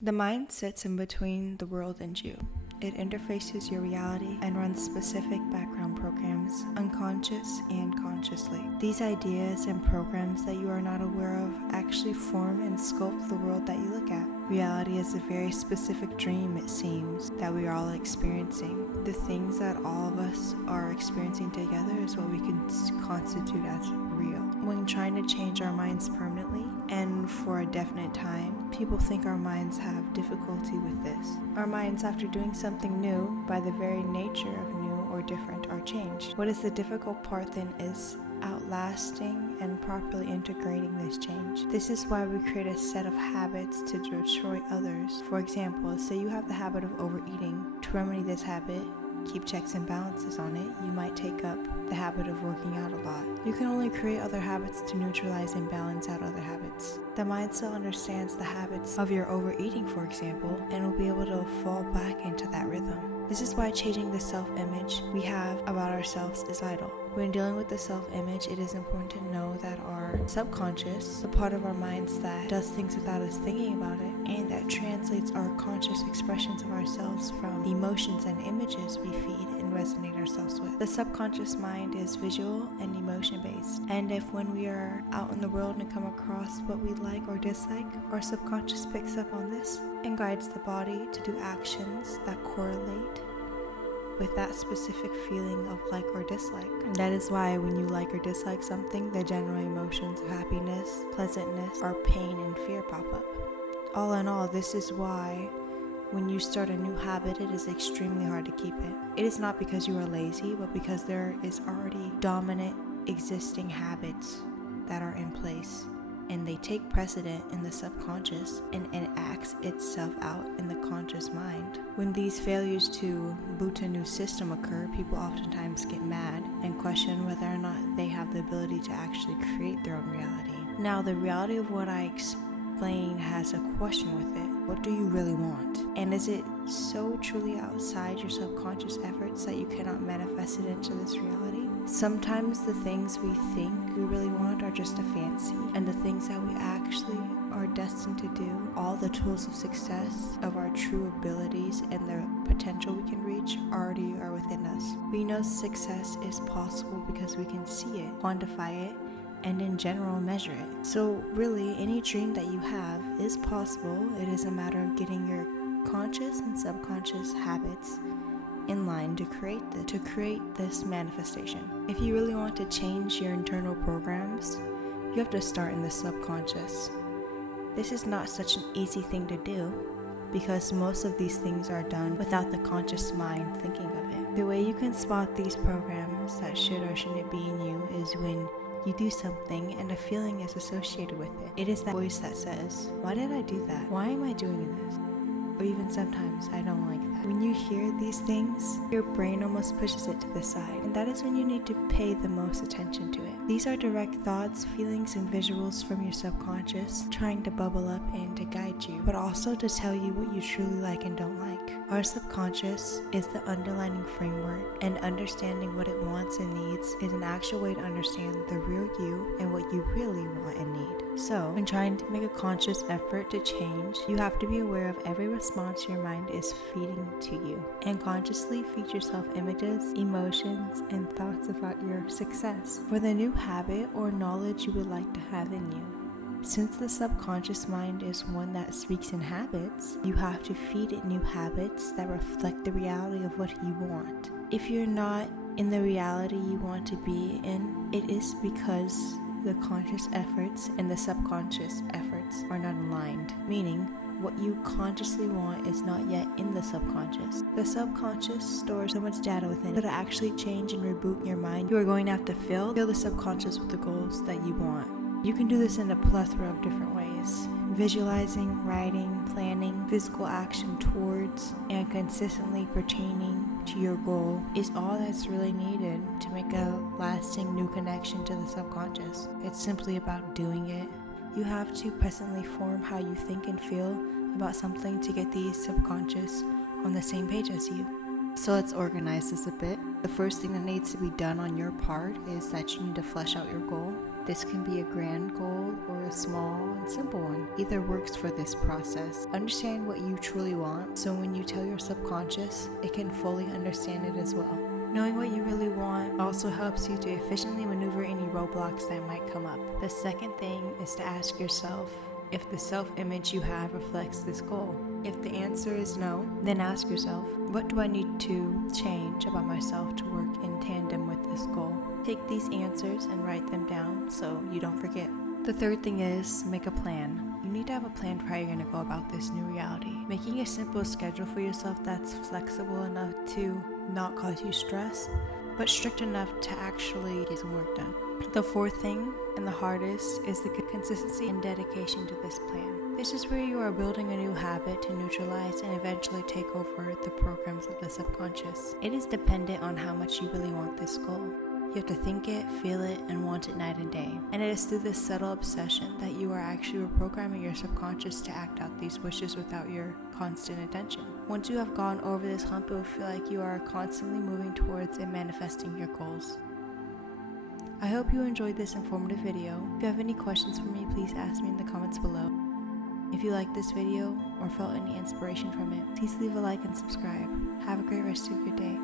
The mind sits in between the world and you. It interfaces your reality and runs specific background programs, unconscious and consciously. These ideas and programs that you are not aware of actually form and sculpt the world that you look at. Reality is a very specific dream, it seems, that we are all experiencing. The things that all of us are experiencing together is what we can constitute as real. When trying to change our minds permanently and for a definite time, people think our minds have difficulty with this. Our minds, after doing something new, by the very nature of new or different, are changed. What is the difficult part then is outlasting and properly integrating this change. This is why we create a set of habits to destroy others. For example, say you have the habit of overeating. To remedy this habit, keep checks and balances on it, you might take up the habit of working out a lot. You can only create other habits to neutralize and balance out other habits. The mind still understands the habits of your overeating, for example, and will be able to fall back into that rhythm. This is why changing the self-image we have about ourselves is vital. When dealing with the self-image, it is important to know that our subconscious, the part of our minds that does things without us thinking about it, and that translates our conscious expressions of ourselves from the emotions and images we feed and resonate ourselves with. The subconscious mind is visual and emotion-based, and if when we are out in the world and come across what we like or dislike, our subconscious picks up on this and guides the body to do actions that correlate with that specific feeling of like or dislike. And that is why when you like or dislike something, the general emotions of happiness, pleasantness, or pain and fear pop up. All in all, this is why when you start a new habit, it is extremely hard to keep it. It is not because you are lazy, but because there is already dominant existing habits that are in place, and they take precedent in the subconscious and it acts itself out in the conscious mind. When these failures to boot a new system occur, people oftentimes get mad and question whether or not they have the ability to actually create their own reality. Now, the reality of what I explain has a question with it. What do you really want? And is it so truly outside your subconscious efforts that you cannot manifest it into this reality? Sometimes the things we think we really want are just a fancy, and the things that we actually are destined to do, all the tools of success, of our true abilities and the potential we can reach already are within us. We know success is possible because we can see it, quantify it, and in general measure it. So really, any dream that you have is possible. It is a matter of getting your conscious and subconscious habits in line to create this manifestation. If you really want to change your internal programs, you have to start in the subconscious. This is not such an easy thing to do because most of these things are done without the conscious mind thinking of it. The way you can spot these programs that should or shouldn't be in you is when you do something and a feeling is associated with it. It is that voice that says, why did I do that? Why am I doing this? Or even sometimes, I don't like that. When you hear these things, your brain almost pushes it to the side, and that is when you need to pay the most attention to it. These are direct thoughts, feelings, and visuals from your subconscious trying to bubble up and to guide you, but also to tell you what you truly like and don't like. Our subconscious is the underlying framework, and understanding what it wants and needs is an actual way to understand the real you and what you really want and need. So, when trying to make a conscious effort to change, you have to be aware of every response your mind is feeding to you, and consciously feed yourself images, emotions, and thoughts about your success for the new habit or knowledge you would like to have in you. Since the subconscious mind is one that speaks in habits, you have to feed it new habits that reflect the reality of what you want. If you're not in the reality you want to be in, it is because the conscious efforts and the subconscious efforts are not aligned, meaning what you consciously want is not yet in the subconscious. The subconscious stores so much data within it. So to actually change and reboot your mind, you are going to have to fill the subconscious with the goals that you want. You can do this in a plethora of different ways. Visualizing, writing, planning, physical action towards, and consistently pertaining to your goal is all that's really needed to make a lasting new connection to the subconscious. It's simply about doing it. You have to presently form how you think and feel about something to get the subconscious on the same page as you. So let's organize this a bit. The first thing that needs to be done on your part is that you need to flesh out your goal. This can be a grand goal or a small and simple one. Either works for this process. Understand what you truly want, so when you tell your subconscious, it can fully understand it as well. Knowing what you really want also helps you to efficiently maneuver any roadblocks that might come up. The second thing is to ask yourself if the self-image you have reflects this goal. If the answer is no, then ask yourself, what do I need to change about myself to work in tandem with this goal? Take these answers and write them down so you don't forget. The third thing is make a plan. You need to have a plan for how you're going to go about this new reality. Making a simple schedule for yourself that's flexible enough to not cause you stress, but strict enough to actually get some work done. The fourth thing, and the hardest, is the consistency and dedication to this plan. This is where you are building a new habit to neutralize and eventually take over the programs of the subconscious. It is dependent on how much you really want this goal. You have to think it, feel it, and want it night and day. And it is through this subtle obsession that you are actually reprogramming your subconscious to act out these wishes without your constant attention. Once you have gone over this hump, it will feel like you are constantly moving towards and manifesting your goals. I hope you enjoyed this informative video. If you have any questions for me, please ask me in the comments below. If you liked this video or felt any inspiration from it, please leave a like and subscribe. Have a great rest of your day.